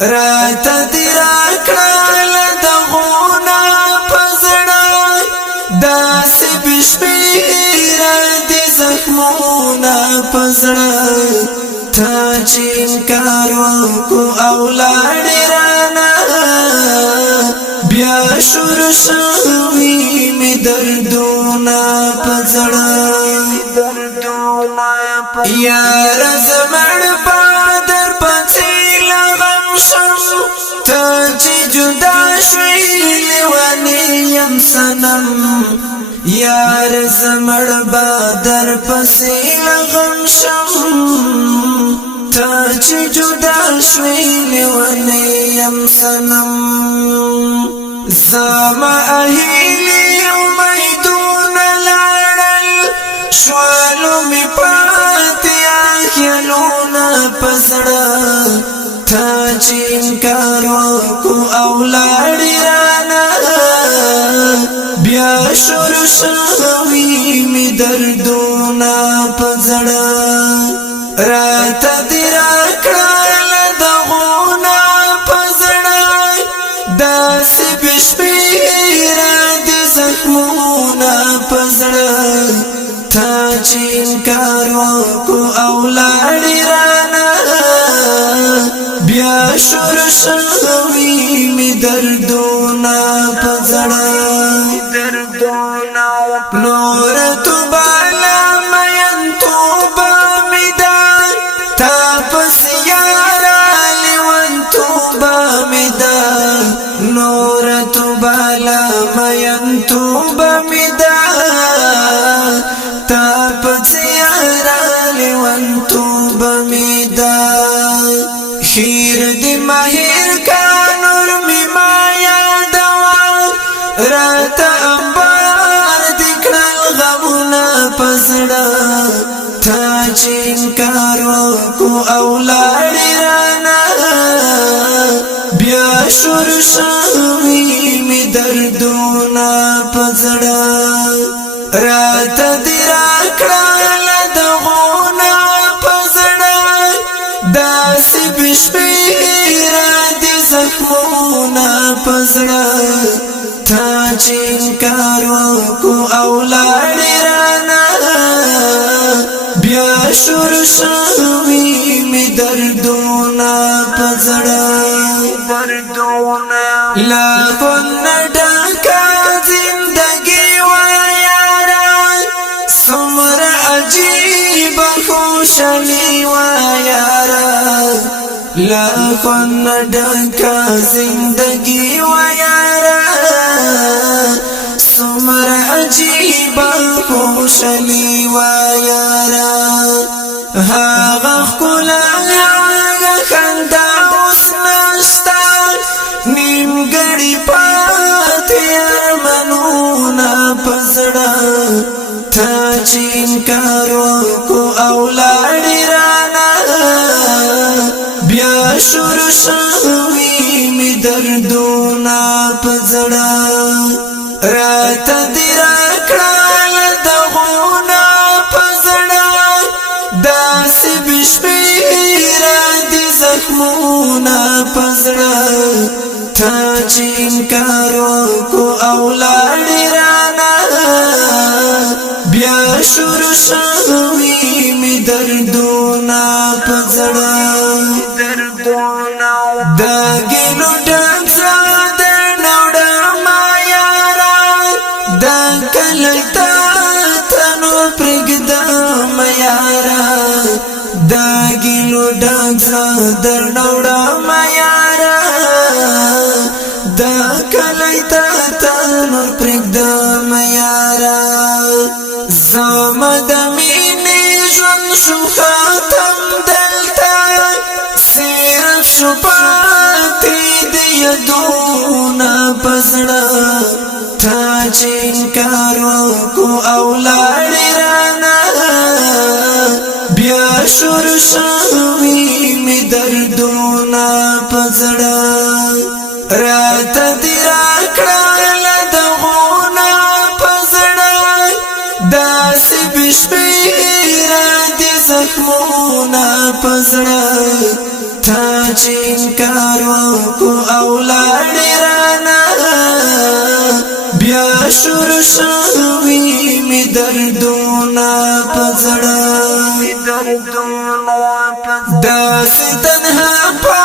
رات دی راکړل دغونه پزړه داسې بشمیر دی زخمونه پزړه تا چې انکار وکړو او لاړې رانه بیا شروع شوي مې دردونه پزړه یار زمړ پادر پڅې لغم شم ته چې جدا شوې لیوانې یم صنم یار زمړ پادر پڅې لغم شم ته چې جدا شوې لیوانې یم صنم زما اهیلی امیدون لاړل شوالو می پاتې اخیلونه پزړه تا چې انکار وکړو او لاړې رانه بیا شروع شوي مې دردونه پزړه راته دې راکړل دغونه پزړه داسې بشمېره دې زخمونه پزړه تا چې انکار وکړو او لاړې رانه بیا شروع شوي مې دردونه پزړه نور توباله مین توبه مې ده تا پس یاره لیون توبه مې ده نور توباله مین توبه مې ده تا پس یاره لیون توبه مې ده خیر دی ماهر کا نور می ما یادوا راته انبار دکړل غمونه پزړه تا چې انکار وکړو او لاړې رانه بیا شروع شوي مې دردونه پزړه راته دې راکړل دغونه پزړه داسې بشمېره دې زخمونه پزړه تا چې انکار وکړو او لاړې رانه بیا شروع شوي مې دردونه پزړه لا خونه ډکه زندګي وه یاره څومره عجیبه خوشحالي وه یاره لا خونه ډکه زندګي وه یاره څومره عجیبه خوشحالي وه یاره هغه ښکلا هغه خندا اوس نشته نیمګړي پاتې ارمانونه پزړه تا چې انکار وکړو او لاړې رانه بیا شروع شوي مې دردونه پزړه راته دې راکړل دغونه پزړه داسې بشمېره دې زخمونه پزړه تا چې انکار وکړو او لاړې رانه بیا شروع شوي مې دردونه پزړه د ګلو ډک زړه درنه وړمه یاره دا کله تا تنو پرېږدمه یاره دا ګلو ډک زړه درنه وړمه یاره دا کله تا تنو پرېږدمه یاره زما د مینې ژوند شو ختم دلته صرف شو پاتې د یادونه پزړه تا چې انکار وکړو او لاړې رانه بیا شروع شوي مې دردونه پزړه راته دې راکړل دغونه پزړه داسې بشمېره دې زخمونه پزړه تا چې انکار وکړو او لاړې رانا بیا شروع شوي مې دردونه په زړه داسې تنها په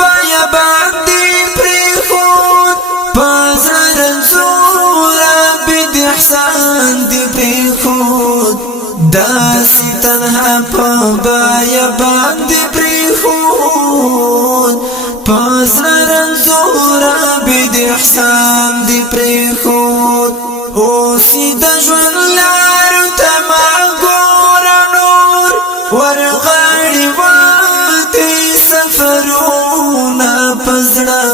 بیابان دې پرېښود په زړه رنځوره بد احسان دې پرېښود داسې تنها په بیابان دې پرېښود په زړه رنځوره بد احسان دې پرېښود اوس د ژوند لارو ته ما ګوره نور ورغاړي وادي سفرونه په زړه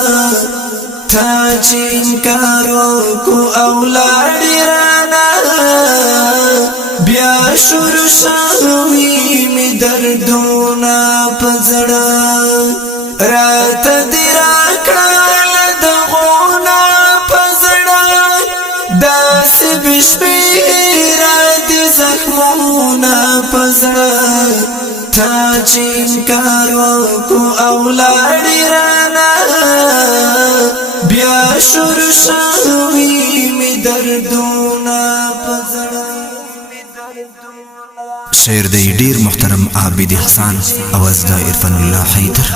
تا چې انکار وکړو او لاړې رانا بیا شروع شوي مې دردونه په زړه راته دې راکړله دغونه په زړه داسې بشمېره دې زخمونه په زړه تا چې انکار وکړو او لاړې رانا بیا شروع شوي مې دردونه په زړه شعر دی ډیر محترم عابد احسان، اواز د عرفان الله حیدر.